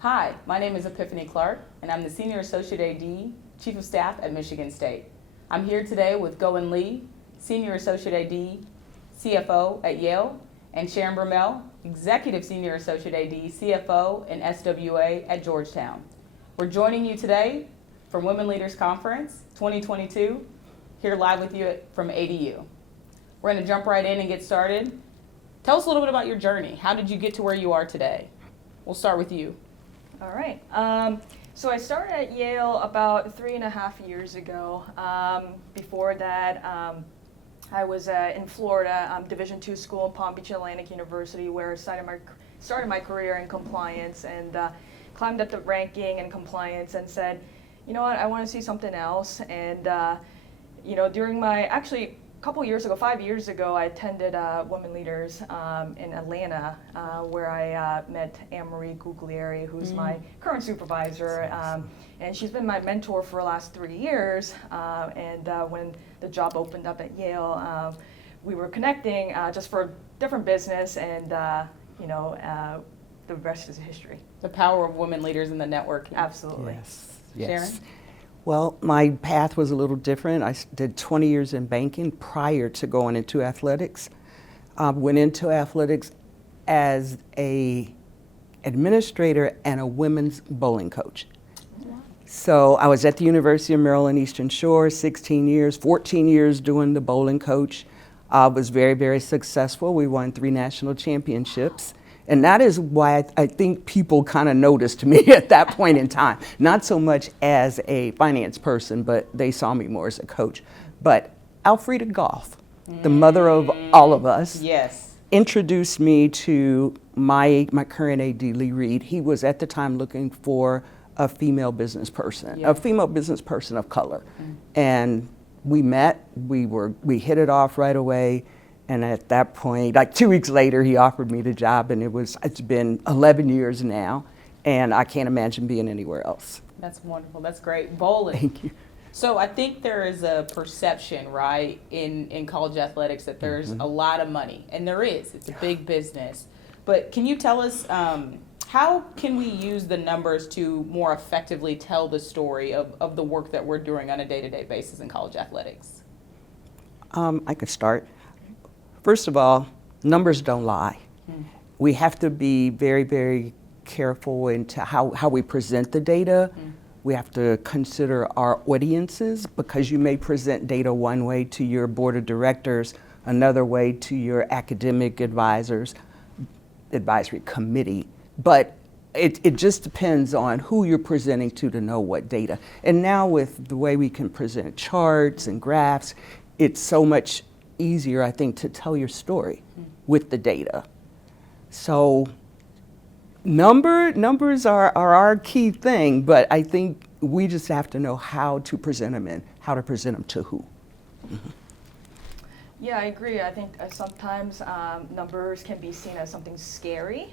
Hi, my name is Epiphany Clark, and I'm the Senior Associate AD, Chief of Staff at Michigan State. I'm here today with GoEun Lee, Senior Associate AD, CFO at Yale, and Sharon Brummell, Executive Senior Associate AD, CFO and SWA at Georgetown. We're joining you today for Women Leaders Conference 2022, here live with you from ADU. We're going to jump right in and get started. Tell us a little bit about your journey. How did you get to where you are today? We'll start with you. All right. So I started at Yale about 3.5 years ago. Before that, I was in Florida, Division II school in Palm Beach Atlantic University, where I started my career in compliance and climbed up the ranking in compliance and said, you know what, I want to see something else. And during my a couple years ago, 5 years ago, I attended Women Leaders in Atlanta, where I met Anne-Marie Guglieri, who's my current supervisor, and she's been my mentor for the last 3 years. And when the job opened up at Yale, we were connecting just for different business, and the rest is history. The power of women leaders in the networking. Absolutely. Yes. Sharon? Well, my path was a little different. I did 20 years in banking prior to going into athletics. Went into athletics as a administrator and a women's bowling coach. So I was at the University of Maryland Eastern Shore, 16 years, 14 years doing the bowling coach. Was very, very successful. We won 3 national championships. And that is why I think people kind of noticed me at that point in time. Not so much as a finance person, but they saw me more as a coach. But Alfreda Goff, the mother of all of us, Yes. introduced me to my current AD, Lee Reed. He was at the time looking for a female business person, a female business person of color. And we met, we hit it off right away. And at that point, like 2 weeks later, he offered me the job, and it's been 11 years now, and I can't imagine being anywhere else. That's wonderful. That's great. Bowling. Thank you. So I think there is a perception, right, in college athletics that there's a lot of money, and there is. It's a big business. But can you tell us how can we use the numbers to more effectively tell the story of the work that we're doing on a day-to-day basis in college athletics? I could start. First of all, numbers don't lie. We have to be very, very careful into how we present the data. We have to consider our audiences, because you may present data one way to your board of directors, another way to your academic advisors, advisory committee. But it just depends on who you're presenting to know what data. And now with the way we can present charts and graphs, it's so much easier, I think, to tell your story with the data. So numbers are our key thing, but I think we just have to know how to present them and how to present them to who. Yeah, I agree. I think sometimes numbers can be seen as something scary.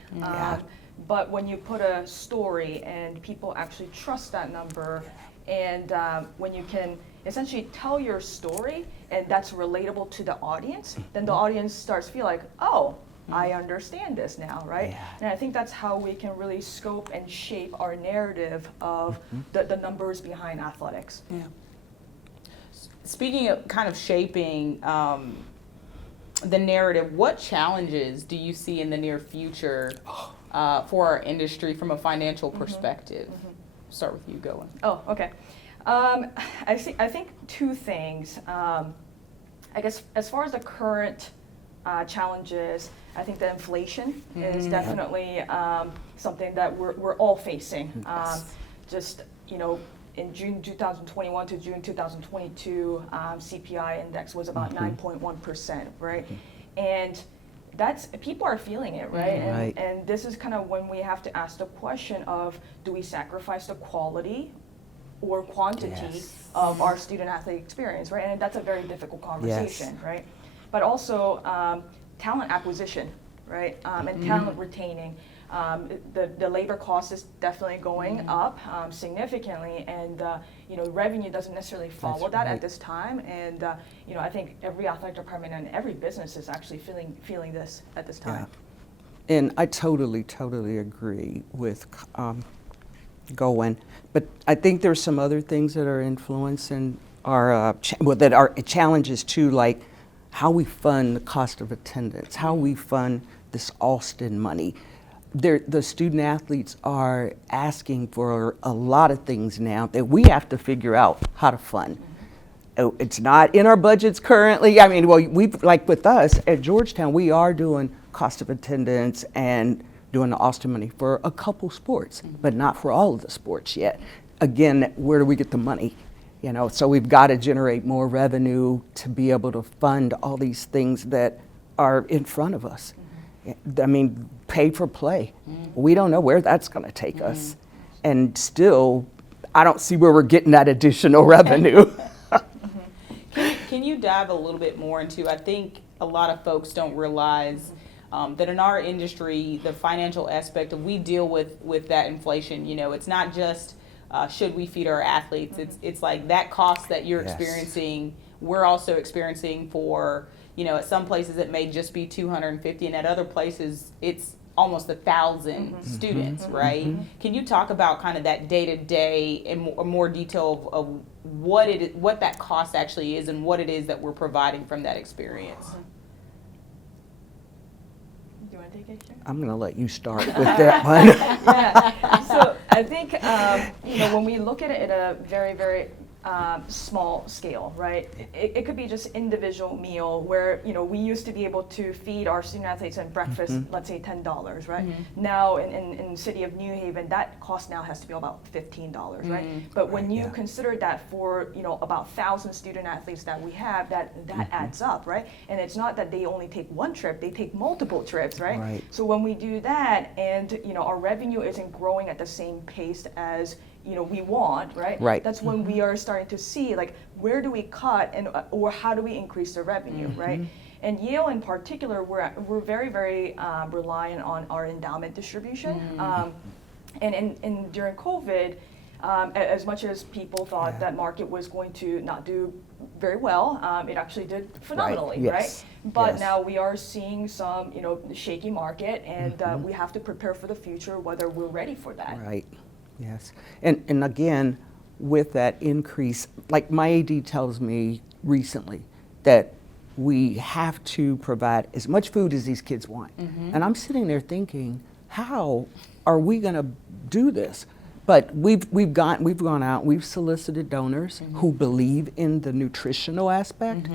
But when you put a story and people actually trust that number, and when you can essentially tell your story and that's relatable to the audience, then the audience starts to feel like, oh, I understand this now, right? Yeah. And I think that's how we can really scope and shape our narrative of the numbers behind athletics. Yeah. Speaking of kind of shaping the narrative, what challenges do you see in the near future for our industry from a financial perspective? Start with you, GoEun. Oh, okay. I think 2 things. I guess as far as the current challenges, I think that inflation is definitely something that we're all facing. In June 2021 to June 2022, CPI index was about 9.1%, right? And that's, people are feeling it, right? And this is kind of when we have to ask the question of, do we sacrifice the quality or quantity of our student athlete experience, right? And that's a very difficult conversation, right? But also talent acquisition, right? And talent retaining. The labor cost is definitely going up significantly, and revenue doesn't necessarily follow that at this time. And I think every athletic department and every business is actually feeling this at this time. And I totally agree with GoEun. But I think there's some other things that are influencing our, that are challenges too, like how we fund the cost of attendance, how we fund this Alston money. The student athletes are asking for a lot of things now that we have to figure out how to fund. It's not in our budgets currently. I mean, well, like with us at Georgetown, we are doing cost of attendance and doing the Alston money for a couple sports, but not for all of the sports yet. Again, where do we get the money? You know, so we've got to generate more revenue to be able to fund all these things that are in front of us. I mean, pay for play. We don't know where that's going to take us. And still, I don't see where we're getting that additional revenue. Can you dive a little bit more into, I think a lot of folks don't realize that in our industry, the financial aspect of, we deal with that inflation. You know, it's not just should we feed our athletes. It's like that cost that you're experiencing, we're also experiencing for, you know, at some places it may just be 250, and at other places it's almost 1,000 students, right? Can you talk about kind of that day-to-day in more detail of what that cost actually is and what it is that we're providing from that experience? Do you want to take it, Sharon? I'm going to let you start with that one. Yeah. So I think you know, when we look at it at a very, very small scale, right? It could be just individual meal where, you know, we used to be able to feed our student athletes at breakfast, let's say $10, right? Now in the city of New Haven, that cost now has to be about $15, right? But when you consider that for, you know, about 1,000 student athletes that we have, that adds up, right? And it's not that they only take one trip, they take multiple trips, right? So when we do that and, you know, our revenue isn't growing at the same pace as, you know, we want, right? That's when we are starting to see, like, where do we cut and or how do we increase the revenue, right? And Yale in particular, we're very, very reliant on our endowment distribution. And during COVID, as much as people thought that market was going to not do very well, it actually did phenomenally, right? But now we are seeing some, you know, shaky market, and we have to prepare for the future, whether we're ready for that. Right. Yes. And again, with that increase, like my AD tells me recently that we have to provide as much food as these kids want. And I'm sitting there thinking, how are we going to do this? But we've gone out, we've solicited donors who believe in the nutritional aspect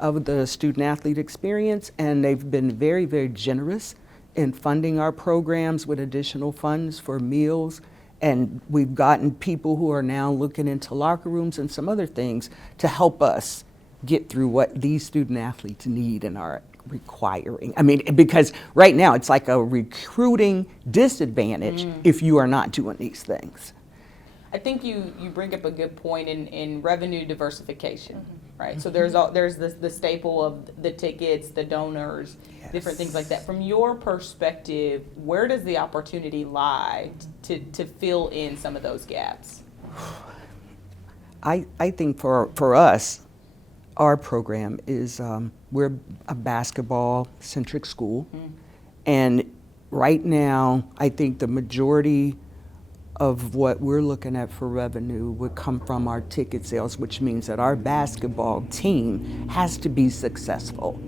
of the student athlete experience, and they've been very, very generous in funding our programs with additional funds for meals. And we've gotten people who are now looking into locker rooms and some other things to help us get through what these student athletes need and are requiring. I mean, because right now it's like a recruiting disadvantage if you are not doing these things. I think you bring up a good point in revenue diversification, right? So there's the staple of the tickets, the donors, different things like that. From your perspective, where does the opportunity lie to fill in some of those gaps? I think for us, our program is, we're a basketball-centric school. And right now, I think the majority of what we're looking at for revenue would come from our ticket sales, which means that our basketball team has to be successful.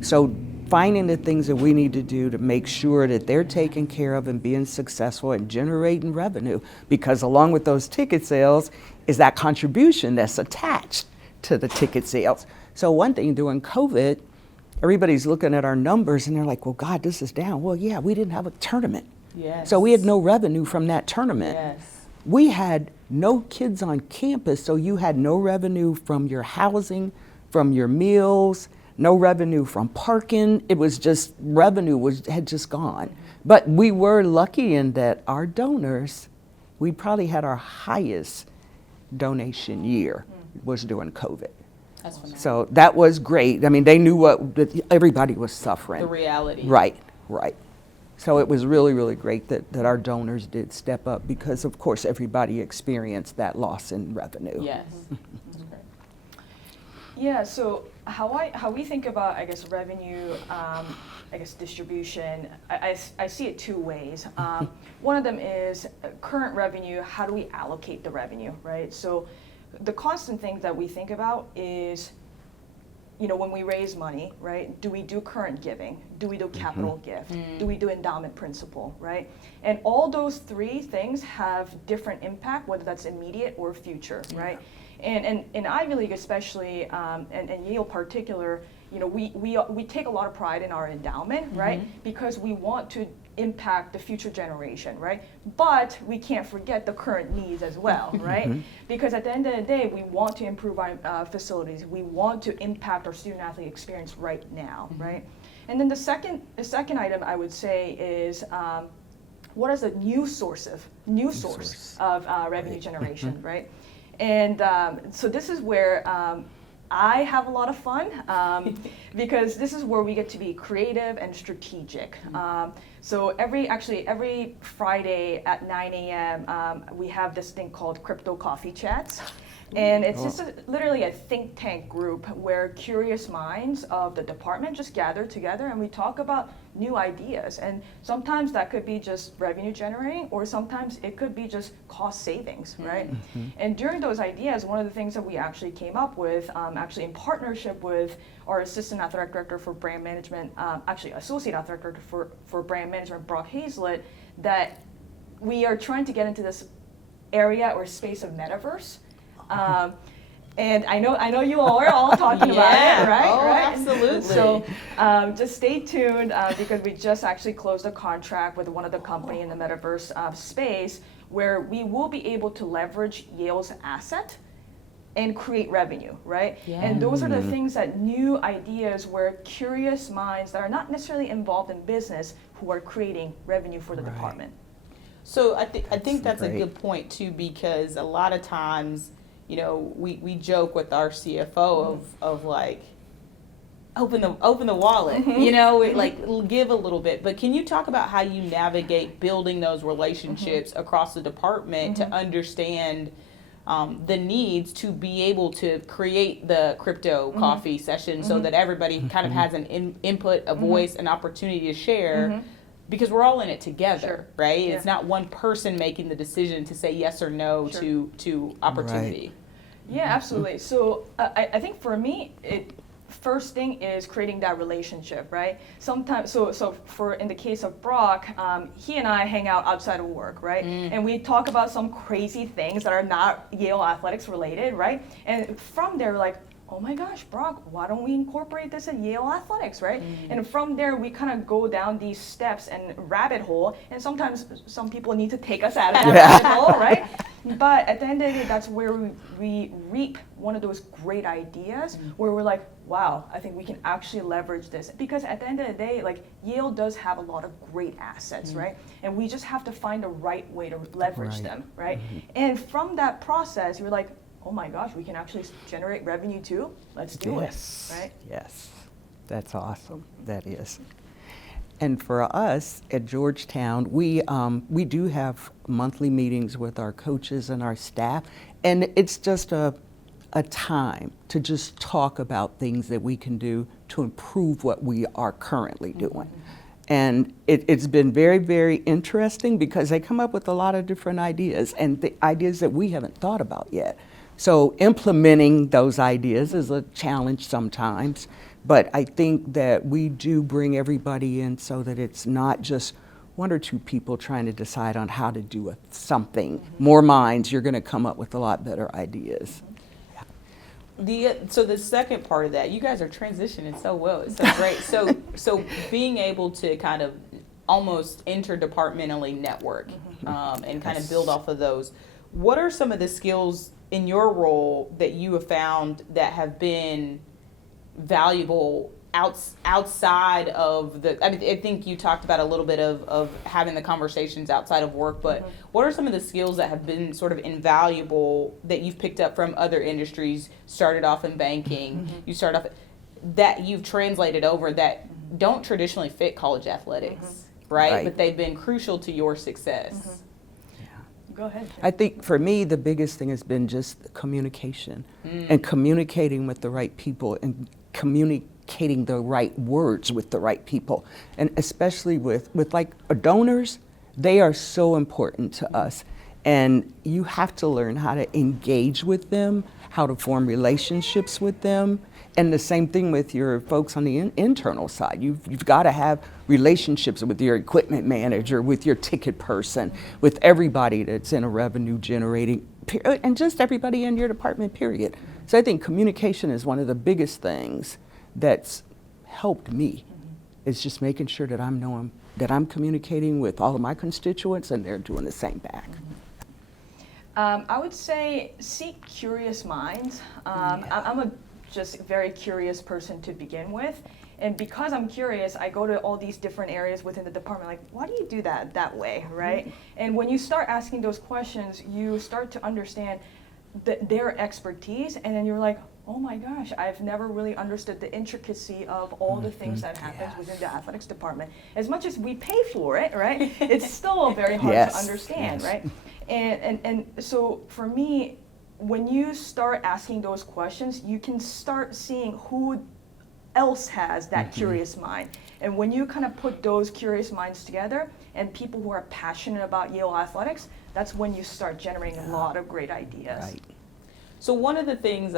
So finding the things that we need to do to make sure that they're taken care of and being successful and generating revenue, because along with those ticket sales is that contribution that's attached to the ticket sales. So one thing during COVID, everybody's looking at our numbers and they're like, well, God, this is down. Well, yeah, we didn't have a tournament. So we had no revenue from that tournament. We had no kids on campus, so you had no revenue from your housing, from your meals, no revenue from parking. It was just, revenue had just gone. But we were lucky in that our donors, we probably had our highest donation year was during COVID. That's phenomenal. So that was great. I mean, they knew that everybody was suffering. The reality. Right. So it was really, really great that our donors did step up because, of course, everybody experienced that loss in revenue. Yes. Yeah, so How we think about, I guess, revenue, distribution, I see it two ways. One of them is current revenue. How do we allocate the revenue, right? So the constant thing that we think about is, when we raise money, right, do we do current giving? Do we do capital gift? Do we do endowment principle, right? And all those three things have different impact, whether that's immediate or future, right? And in Ivy League especially, and Yale particular, we take a lot of pride in our endowment, right? Because we want to impact the future generation, right? But we can't forget the current needs as well, right? Because at the end of the day, we want to improve our facilities. We want to impact our student-athlete experience right now, right? And then the second item I would say is, what is a new source of revenue generation, right? And so this is where I have a lot of fun because this is where we get to be creative and strategic. So every Friday at 9 a.m. We have this thing called Crypto Coffee Chats. And it's just literally a think tank group where curious minds of the department just gather together and we talk about new ideas. And sometimes that could be just revenue generating, or sometimes it could be just cost savings, right? And during those ideas, one of the things that we actually came up with, actually in partnership with our assistant athletic director for brand management, associate athletic director for brand management, Brock Hazlett, that we are trying to get into this area or space of metaverse. And I know you all are all talking about it, right? Oh, right? absolutely. So just stay tuned because we just actually closed a contract with one of the company in the metaverse space where we will be able to leverage Yale's asset and create revenue, right? Yeah. And those are the things that new ideas where curious minds that are not necessarily involved in business who are creating revenue for the department. So I think that's a great. good point too, because a lot of times, we joke with our CFO of like, open the wallet, like give a little bit. But can you talk about how you navigate building those relationships across the department to understand the needs to be able to create the crypto coffee session so that everybody kind of has an input, a voice, an opportunity to share? Because we're all in it together, right? Yeah. It's not one person making the decision to say yes or no to opportunity. Right. Yeah, absolutely. So I think for me, first thing is creating that relationship, right? Sometimes, so for in the case of Brock, he and I hang out outside of work, right? And we talk about some crazy things that are not Yale athletics related, right? And from there, we're like, oh my gosh, Brock, why don't we incorporate this in Yale athletics, right? And from there, we kind of go down these steps and rabbit hole, and sometimes some people need to take us out of that rabbit hole, right? But at the end of the day, that's where we reap one of those great ideas where we're like, wow, I think we can actually leverage this. Because at the end of the day, like Yale does have a lot of great assets, right? And we just have to find the right way to leverage them, right? And from that process, you're like, oh my gosh, we can actually generate revenue too. Let's do it, right? Yes, that's awesome. That is. And for us at Georgetown, we do have monthly meetings with our coaches and our staff, and it's just a time to just talk about things that we can do to improve what we are currently doing. And it's been very, very interesting because they come up with a lot of different ideas and the ideas that we haven't thought about yet. So implementing those ideas is a challenge sometimes, but I think that we do bring everybody in so that it's not just one or two people trying to decide on how to do something. More minds, you're going to come up with a lot better ideas. So the second part of that, you guys are transitioning so well. It's so great. So being able to kind of almost interdepartmentally network and kind of build off of those. What are some of the skills in your role that you have found that have been valuable outside of the, I think you talked about a little bit of having the conversations outside of work, but what are some of the skills that have been sort of invaluable that you've picked up from other industries, started off in banking, you start off, that you've translated over that don't traditionally fit college athletics, right? But they've been crucial to your success. Go ahead. I think for me, the biggest thing has been just communication and communicating with the right people and communicating the right words with the right people. And especially with like donors, they are so important to us. And you have to learn how to engage with them, how to form relationships with them. And the same thing with your folks on the internal side. You've got to have relationships with your equipment manager, with your ticket person, with everybody that's in a revenue generating, and just everybody in your department, period. So I think communication is one of the biggest things that's helped me, is just making sure that I'm knowing that I'm communicating with all of my constituents and they're doing the same back. I would say seek curious minds. I'm a just very curious person to begin with. And because I'm curious, I go to all these different areas within the department, like, why do you do that way, right? And when you start asking those questions, you start to understand their expertise, and then you're like, oh my gosh, I've never really understood the intricacy of all the things that happens within the athletics department. As much as we pay for it, right, it's still very hard to understand, right? And so for me, when you start asking those questions, you can start seeing who else has that curious mind. And when you kind of put those curious minds together and people who are passionate about Yale athletics, that's when you start generating a lot of great ideas. Right. So one of the things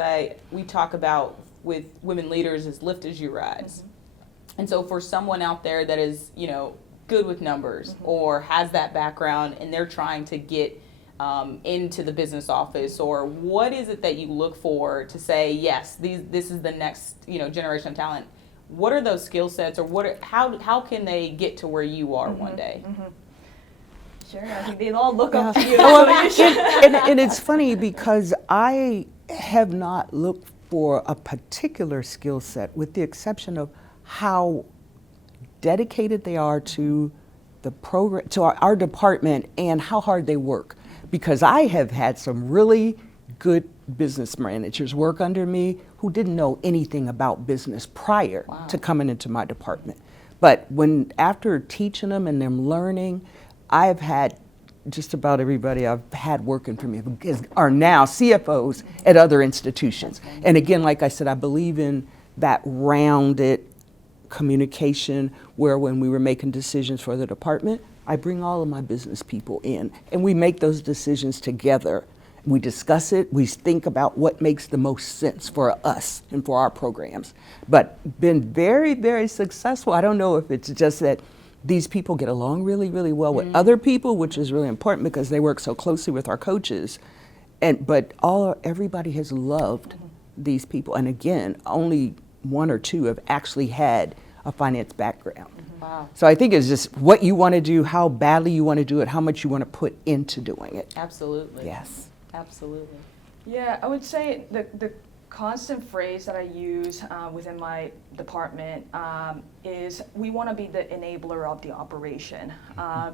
we talk about with women leaders is lift as you rise. And so for someone out there that is, good with numbers or has that background and they're trying to get into the business office, or what is it that you look for to say, yes, this is the next generation of talent? What are those skill sets, or how can they get to where you are one day? Sharon, I think they all look up to you. And it's funny because I have not looked for a particular skill set, with the exception of how dedicated they are to the program, to our department, and how hard they work. Because I have had some really good business managers work under me who didn't know anything about business prior to coming into my department. But after teaching them and them learning, I've had just about everybody I've had working for me are now CFOs at other institutions. And again, like I said, I believe in that rounded communication, where when we were making decisions for the department, I bring all of my business people in and we make those decisions together. We discuss it, we think about what makes the most sense for us and for our programs. But been very, very successful. I don't know if it's just that these people get along really, really well with other people, which is really important because they work so closely with our coaches. But everybody has loved these people. And again, only one or two have actually had a finance background. Wow. So I think it's just what you want to do, how badly you want to do it, how much you want to put into doing it. Absolutely. Yes. Absolutely. Yeah, I would say the constant phrase that I use within my department is we want to be the enabler of the operation,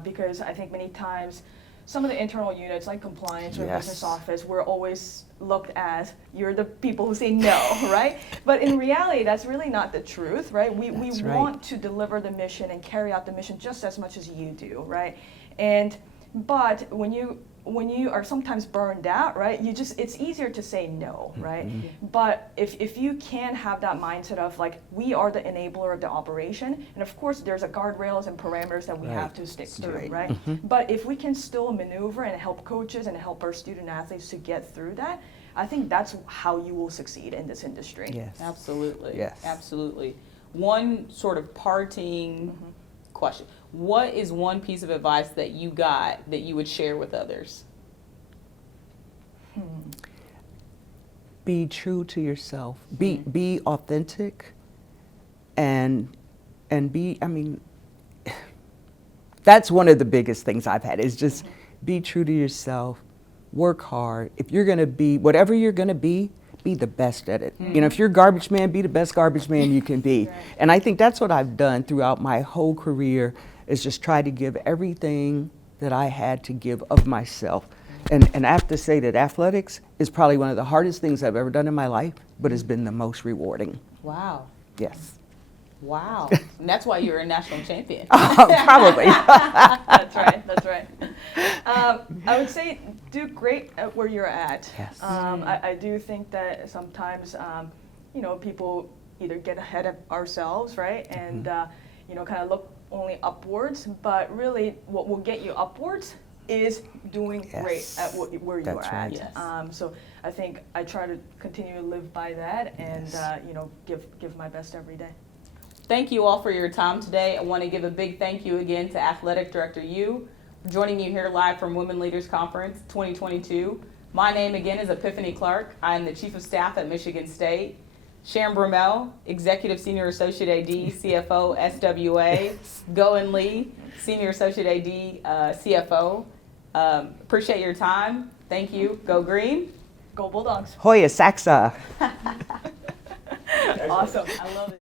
because I think many times some of the internal units like compliance or business office, we're always looked at, you're the people who say no, right? But in reality, that's really not the truth, right? We want to deliver the mission and carry out the mission just as much as you do, right? But when you are sometimes burned out, right, it's easier to say no, right? But if you can have that mindset of like, we are the enabler of the operation, and of course there's a guardrails and parameters that we have to stick through, right? But if we can still maneuver and help coaches and help our student athletes to get through that, I think that's how you will succeed in this industry. Yes. Absolutely. Yes. Absolutely. One sort of parting question. What is one piece of advice that you got that you would share with others? Be true to yourself. Be authentic, and be. I mean, that's one of the biggest things I've had is just be true to yourself. Work hard. If you're gonna be whatever you're gonna be the best at it. If you're a garbage man, be the best garbage man you can be. And I think that's what I've done throughout my whole career, is just try to give everything that I had to give of myself. And I have to say that athletics is probably one of the hardest things I've ever done in my life, but it's been the most rewarding. Wow. Yes. Wow. And that's why you're a national champion. Probably. That's right. I would say do great at where you're at. Yes. I do think that sometimes, people either get ahead of ourselves, right, and kind of look only upwards. But really, what will get you upwards is doing great at where you That's are right. at. Yes. So I think I try to continue to live by that, and give my best every day. Thank you all for your time today. I want to give a big thank you again to Athletic Director Yu for joining you here live from Women Leaders Conference 2022. My name again is Epiphany Clark. I am the Chief of Staff at Michigan State. Sharon Brummell, Executive Senior Associate AD, CFO, SWA. GoEun Lee, Senior Associate AD, CFO. Appreciate your time. Thank you. Go Green. Go Bulldogs. Hoya Saxa. Awesome. I love it.